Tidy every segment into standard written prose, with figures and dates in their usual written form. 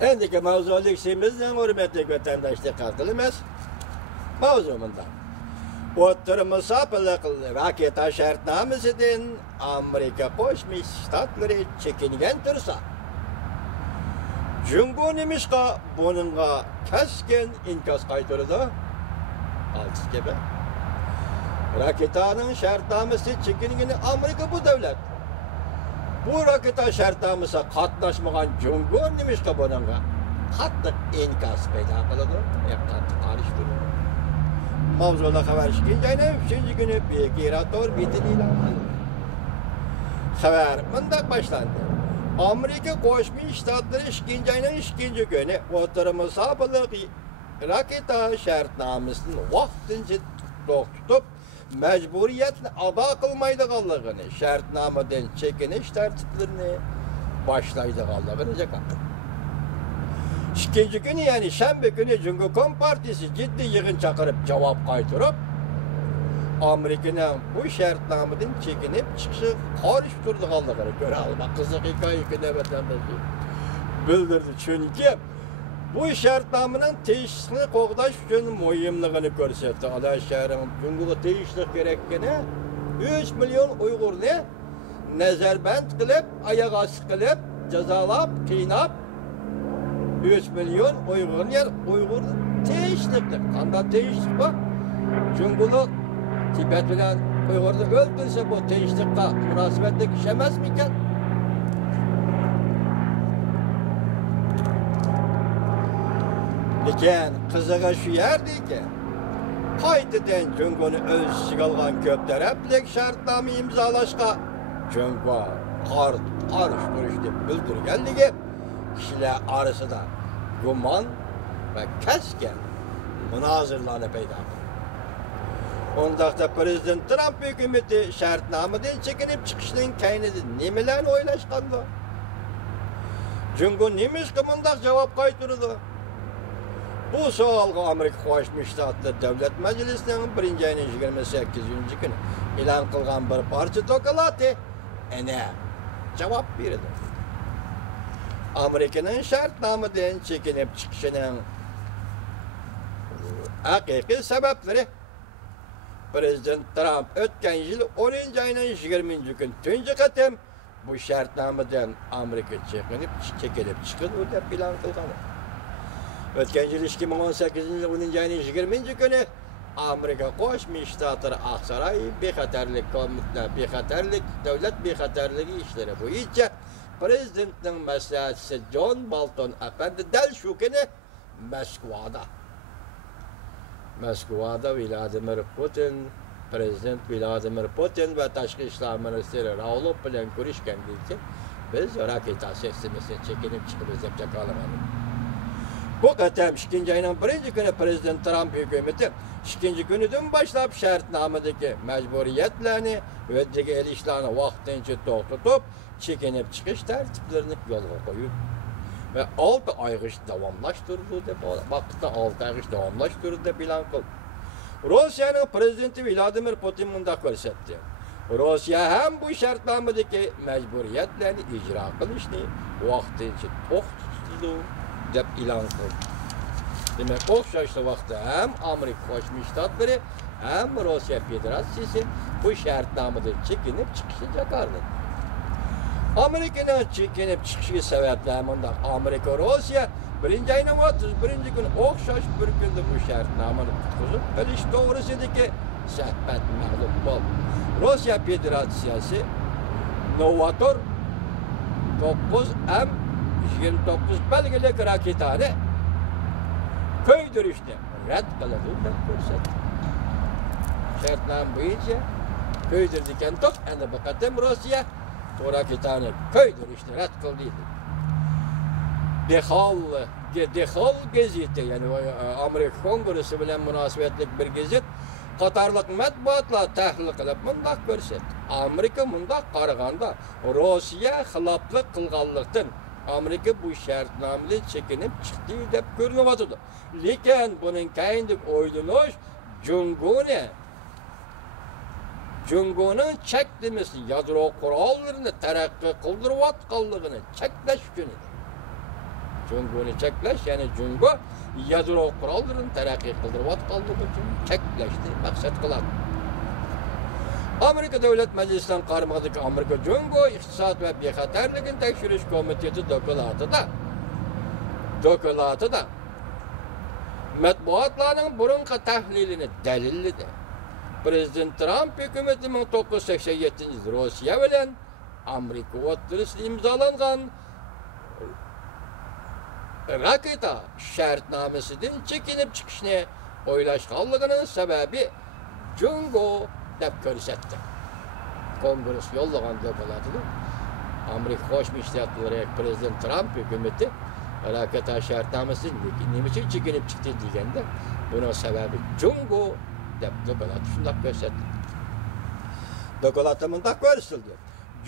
Endiki mavzulik işimizden hürmetli vatandaşlık katılımız. Mavzumunda. Oturma sapılık raketa şartnamesinden Amerika Koşmuş Ştatları çekingen tursa. Cungo nemişka bununla kesken inkas kaytırdı. Alçız gibi. Raketanın şartnamesi çekingeni Amerika bu devlet. Bu raketa şartnamesi katlaşmagan Cungo nemişka bununla katlık inkas peyda kılıdı. Katlık karıştırdı. Mavzuda haber çıkınca üçüncü günü bir giratör bitin ilan aldı. Haber mındak başlandı. Amerika Koşmuş Ştatları ikinci günü oturumu sabılık raketa şartnamesini vaxtınca tutup mecburiyetle ada kılmaydıqallığını, şartnameden çekiniş tertiplerini başlaydıqallığını cakar. İkinci günü yani Şembe günü Cumhuriyet Partisi ciddi yığın çakırıp cevap kaytırıp Amerika'nın bu şartnameden çekinip çıkışı karıştırdıqallığını göre alma. Kızık hikaye vatandaşı bildirdi. Çünkü bu şartnamenin teşhisini qoğdaş üçün mühimliğini görsetti. Ada şehrin Cumhuriyet teşhislik gerekkeni 3 milyon Uygur'unu nezerbent kılıp, ayağa sıkılıp, cezalap, kıynap 3 milyon Uygur teşhisliktir. Kanda teşhislik bu. Cumhuriyet Tibet bilen Uygur'u öldürse bu teşhislikle münasebetlik işemez miken? Lekin kızığı şu yerdi ki, kaytıdan Cungo'nu öz işig algan köp taraflik şartnamı imzalaşka Cungo karıştırış dep bildirgenligi kişiler arasında guman ve kesken münazırlarını peyda kıldı. Ondaqda Prezident Trump hükümeti şartnamadan çekinip çıkışının kaynıdı nemelerni oylaşkandı? Cungo nemiş ki mundaq cevap kaytırdı? Bu soğalga Amerika Koşmuş Ştatları Devlet Meclisi'nin 1. ayının 28. günü ilan kılgan bir parça dokulatı cevap verildi. Amerika'nın şartnamadan çekinip çıkışının hakiki sebepleri Prezident Trump ötken yıl 10. ayının 20. gün tüncü katem bu şartnamadan Amerika çekilip çıkın o da plan kılganı. Ötken yıl 2018 yıl 10. ayının 20. günü Amerika Koşmuş Ştatları Aksaray Bexaterlik Komitesi Bexaterlik Devlet Bexaterligi işleri boyunca Prezident'in məsləhətçisi John Bolton efendi del şu günü Moskova'da Vladimir Putin, Prezident Vladimir Putin ve Taşqi İşlər Ministeri Raulov bilen görüşkəndə ki biz raketa sistemini çekinip çıkırız dep jakalamandık. Bu qatam 2. ayının 1. günü Prezident Trump hükümeti 2. günüdün başlap şartnamadaki mecburiyetlerini ve diğer işlerini vaxtınca to'xtatib çekinip çıkış tertiplerini yolga koyup ve 6 aygış davamlaştırıldı dep vaqtda 6 aygış davamlaştırıldı dep e'lon qildi. Rossiyanın prezidenti Vladimir Putin mundaq ko'rsatdi. Rossiya ham bu shartnomadagi majburiyatlarni ijro qilishni vaqtincha to'xtatdi deb e'lon qildi. Demak, o'xshashli vaqtda ham Amerika Qo'shma Shtatlari ham Rossiya Federatsiyasi bu shartnomadan chekinib chiqishi jakardi. Amerika'nın çekinip çıkışı sebepler bundan. Amerika, Rusya 1. ayının 31. gün okşaş bir günde bu şartnamanı tutkuzup biliş doğrusudaki sehbet mağlup oldu. Rusya Federasyası Novator 9M29 belgelik raketani köydürüşte red kılıdığından görsetti. Şartname boyunca köydürdükken top yani bakatem Rusya o raketani köydürüşte red kıldıydı. Dehal gazeti yani Amerika Kongresi bilen münasebetlik bir gazet Qatarlıq matbuatla tahlil qilib mundaq ko'rsatdi. Amerika mundaq qaraganda Rossiya xiloflik qilganlikdan Amerika bu shartnomani chekinib chiqdi deb ko'rinyapti. Lekin buning kayindik o'ylanish Jungo'ning chekdimisi yadro qurollarini taraqqiy qildirayotganligini cheklash uchun edi. Cunguni cheklash, ya'ni Jungo yadro qurollarini taraqqiy qildirayotganligi uchun cheklashni maqsad qiladi. Amerika Davlat Majlisining qaramog'idagi Amerika Jungo iqtisod va bexatarligini tekshirish komiteti dokumentida matbuotlarning burunqi tahlilini dalilladi. Prezident Trump hukumati 1987 Rossiya bilan Amerika o'rtasida imzolangan raketa shartnomasidan chekinib chiqishni o'ylashganligining sababi Jungo deb ko'rsatdi. Kongress yo'llagan dokumentida Amerika Qo'shma Shtatlari Prezident Trump hukumati raketa shartnomasidan nima uchun chekinib chiqdi deganda, buning sababi Jungo deb dokument shunday ko'rsatdi. Dokumentda bunday ko'rsatildi.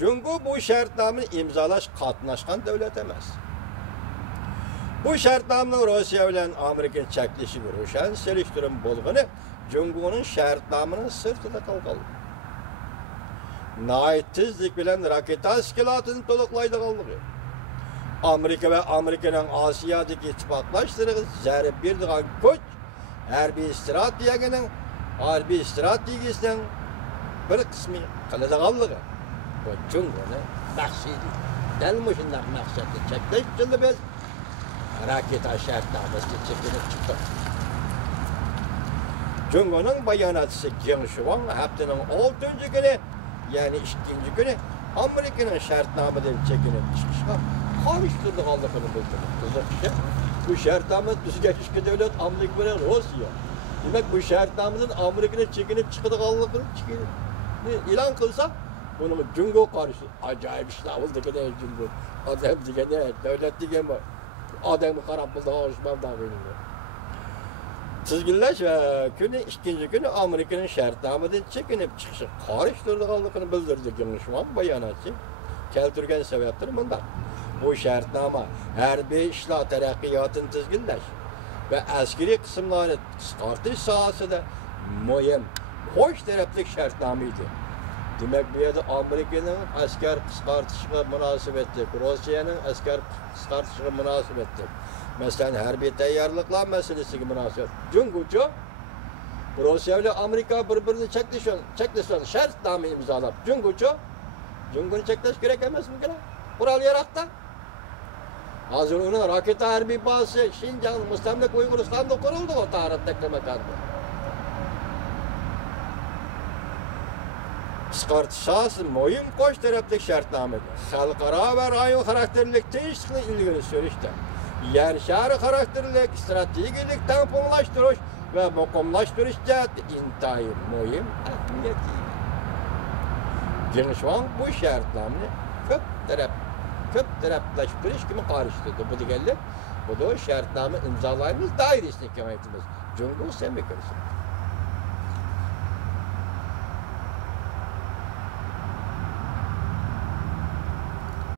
Jungo bu shartnomani imzolash qatnashgan davlat emas. Bu shartnomaning Rossiya bilan Amerikani cheklashiga ro'shan selishtirim bo'lgani Jungoning shartnomani sirtida qolgan. Nihoyat tezlik bilan raketa tashkilotini to'liqlaydiganligi. Amerika va Amerikaning Osiyodagi ittifoqlashlariga zarb beradigan kuch harbiy strategiyasining bir qismi qiladiganligi. Bu Jungoni maqsadi. Dal shunday maqsadni cheklash uchun biz raketa shartnomasiga chekinib chiqdik. Jungoning bayonotchisi Geng Shuang haftaning 6-kuni, ya'ni 2-kuni Amerikaning shartnomadan chekinib chiqishga qarshi turganligini bildirdi. Bu shartnoma tuzgan ikki davlat Amerika bilan Rossiya. Demak, bu shartnomadan Amerikaning chekinib chiqadiganligini e'lon qilsa, buni Jungo qarshi ajoyib ishlar bo'ldi-da Jungo. Odam deganda davlat degan bor. Odamga qarab bo'ldi. Tizginlash va kuni 2-kuni Amerikaning shartnomadan chekinib chiqishi qarshi turganligini bildirdi. G'ingshman bayonotchi keltirgan sabablar bunday. Bu shartnoma harbiy ishlar taraqqiyotini tizginlash va askariy qismlarni qisqartirish sohasida muhim qo'sh tarafli shartnoma edi. Demak, bu yerda Amerikaning askar qisqartishiga munosabatli, Rossiyaning askar qisqartishiga munosabatli. Masalan, harbiy tayyorliklar masalasiga munosabat. Jungochi Rossiya bilan Amerika bir-birini cheklashgan shartnoma imzolab, Jungoni cheklash kerak emasmi? Qurol yaroqda. Hozir uni raketa harbiy bazasi Xinjiang mustamlaka Uyg'uristonda qurildi, o tarixdagi makanda. Qisqartish sohasi muhim qo'sh tarafli shartnoma. Xalqaro va rayon xarakterli tinchlikni ilgari surishda, yer shari xarakterli strategik tamponlashtirish va muqimlashtirish jihati intayin muhim ahamiyatli. G'ingshwan bu shartnomani ko'p taraflashtirish kimi qarshi turdi. Bu deganda, bu da shartnoma imzolaymiz, doirasini kengaytiramiz. Jungo sen mi kirsin?